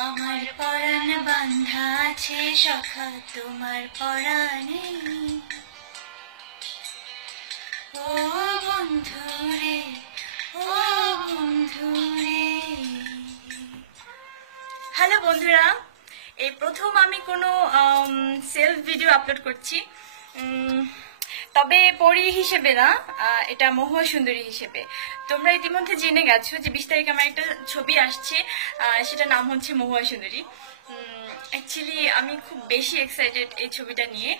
আমার পরাণ বান্ধা আছে সখা তোমার পরাণে, ও বন্ধুরে, ও বন্ধুরে। হ্যালো বন্ধুরা, এই প্রথম আমি কোনো সেলফ ভিডিও আপলোড করছি, তবে পরী হিসেবে না, এটা মহুয়া সুন্দরী হিসেবে। তোমরা ইতিমধ্যে জেনে গেছো যে 20 তারিখে আমার একটা ছবি আসছে, সেটা নাম হচ্ছে মহুয়া সুন্দরী। অ্যাকচুয়ালি আমি খুব বেশি এক্সাইটেড এই ছবিটা নিয়ে।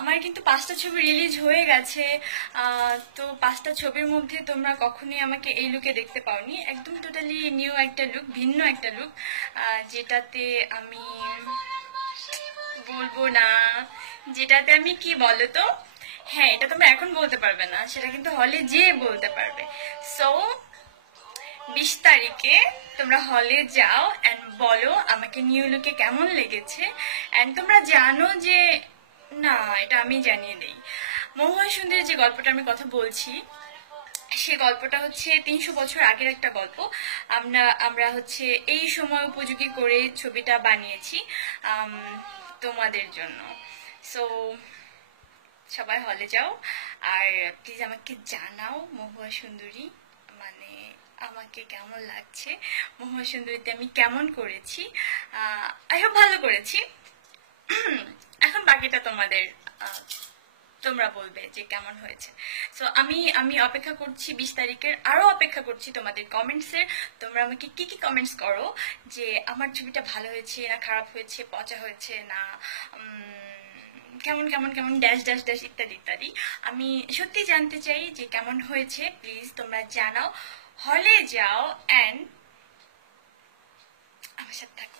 আমার কিন্তু 5টা ছবি রিলিজ হয়ে গেছে, তো 5টা ছবির মধ্যে তোমরা কখনোই আমাকে এই লুকে দেখতে পাওনি। একদম টোটালি নিউ একটা লুক, ভিন্ন একটা লুক, যেটাতে আমি বলবো না, যেটাতে আমি কি বলো তো, হ্যাঁ এটা তোমরা এখন বলতে পারবে না, সেটা কিন্তু হলে যেয়ে বলতে পারবে। সো 20 তারিখে তোমরা হলে যাও অ্যান্ড বলো আমাকে নিউ লুকে কেমন লেগেছে। অ্যান্ড তোমরা জানো যে, না এটা আমি জানিয়ে দেই, মহুয়া সুন্দরী যে গল্পটা আমি কথা বলছি, সে গল্পটা হচ্ছে 300 বছর আগের একটা গল্প। আমরা হচ্ছে এই সময় উপযোগী করে ছবিটা বানিয়েছি তোমাদের জন্য। সো সবাই হলে যাও, আর প্লিজ আমাকে জানাও মহুয়া সুন্দরী মানে আমাকে কেমন লাগছে, মহুয়া সুন্দরীতে আমি কেমন করেছি। আই হোপ ভালো করেছি। এখন বাকিটা তোমাদের, তোমরা বলবে যে কেমন হয়েছে। সো আমি অপেক্ষা করছি 20 তারিখের, আরো অপেক্ষা করছি তোমাদের কমেন্টসের। তোমরা আমাকে কি কি কমেন্টস করো যে আমার ছবিটা ভালো হয়েছে না খারাপ হয়েছে, পচা হয়েছে না কেমন কেমন কেমন ড্যাশ ড্যাশ ড্যাশ ইত্যাদি ইত্যাদি। আমি সত্যি জানতে চাই যে কেমন হয়েছে, প্লিজ তোমরা জানাও। হলে যাও অ্যান্ড আমার সাথে থাকো।